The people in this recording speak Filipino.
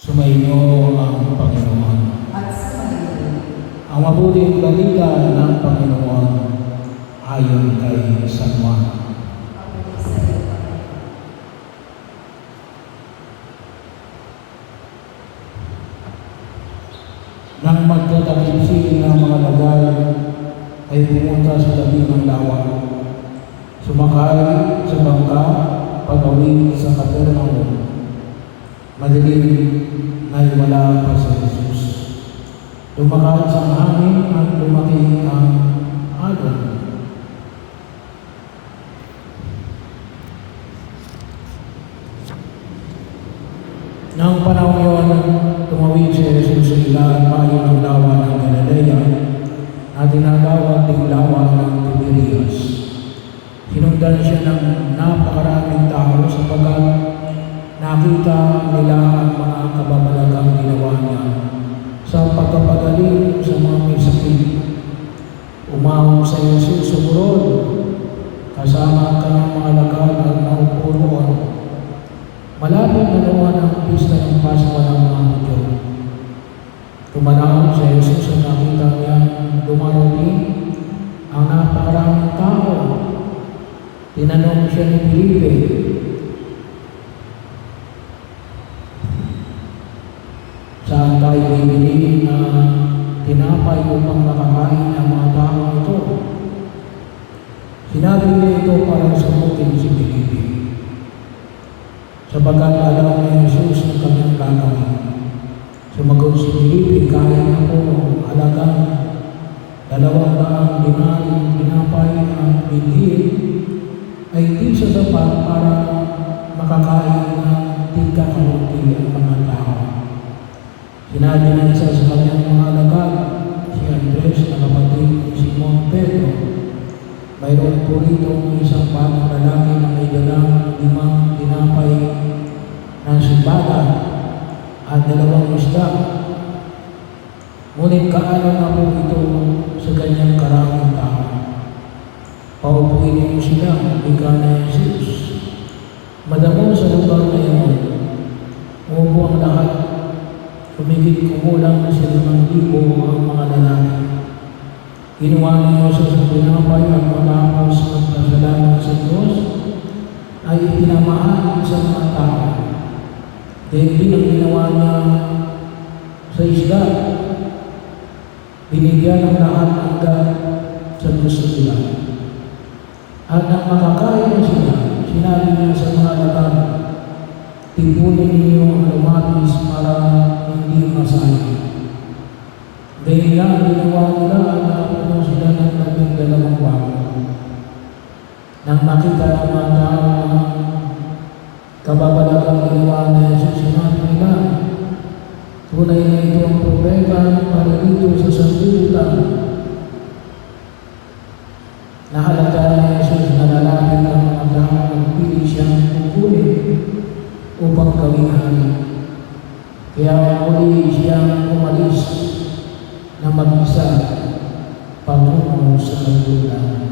Sumainyo ang Panginoon. At sumainyo. Ang mabuting balita ng Panginoon ayon kay San Juan. Papuri sa iyo, Panginoon. Nang magtatakipsin ng mga lagar ay pumunta sa tabi ng lawa. Sumakay sa bangka pagawin sa Capernaum. Madilim na'y wala pa si Jesus. Lumakas ang hangin at lumaki ang alon. Nang panahon yun, tumawid si Jesus sa ilang bayo ng lawa ng Galilea na tinatawag ding lawa ng Tiberias. Sinundan siya ng napakaraming tao sapagkat nakita nila ang mga kababalagang ginawa niya sa pagpapagaling sa mga may sakit. Umahon sa Jesus sumunod kasama ang kanyang mga lagad at naupo roon. Malapit na naman ang pista ng Pasko ng mga Hudyo. Tumanaw sa Jesus at nakita niya dumarating ang napakaraming tao. Tinanong siya ni Felipe, saan tayo bibili na tinapay upang makakain ang mga tao ito? Sinabi niya ito para sagutin si Felipe. Sabagat alam ni Jesus ang kanyang gagawin. Sumagot si Felipe, kaya na po halagang 200 dinaryong tinapay ang bilhin ay di sasapat para makakain ng tigkakaunti ang mga tao. Sinabi ng isa sa kanyang mga alagad, si Andres na kapatid ni Simon Pedro, mayroon po rito isang batang lalaki na may dalang 5 tinapay ng simbada at 2 isda. Ngunit kaano na po ito sa kanyang karaming tao? Paupuin niyo sila, ika na Jesus. Madamo sa lugar na iyon, umupo ang lahat. Humigit kumulang na sa 5,000 ang mga lalaki. Ginawa niyo sa tinapay at matapos magpasalamat sa Diyos ay ipinamahal sa mga tao. Dahil din ang ginawa niya sa isda, binigyan ng lahat ng sa gusto nila. At nang makakain na sila, sinabi niya sa mga lagar, tipunin ninyo ang lumabis para hindi masayang. Dahil lang ginawa nila at nakapuno sila ng 12 bako. Nang makita ng mga tao ang kababalagang ginawa na Jesus, sinabi nila, tunay na ito ang propeta para dito sa sanlibutan. Nahalata ni Jesus na lalapit ang mga tao at pili siyang kukunin upang gawing hari. Kaya muli siyang umalis na mag-isa patungo sa kanluran.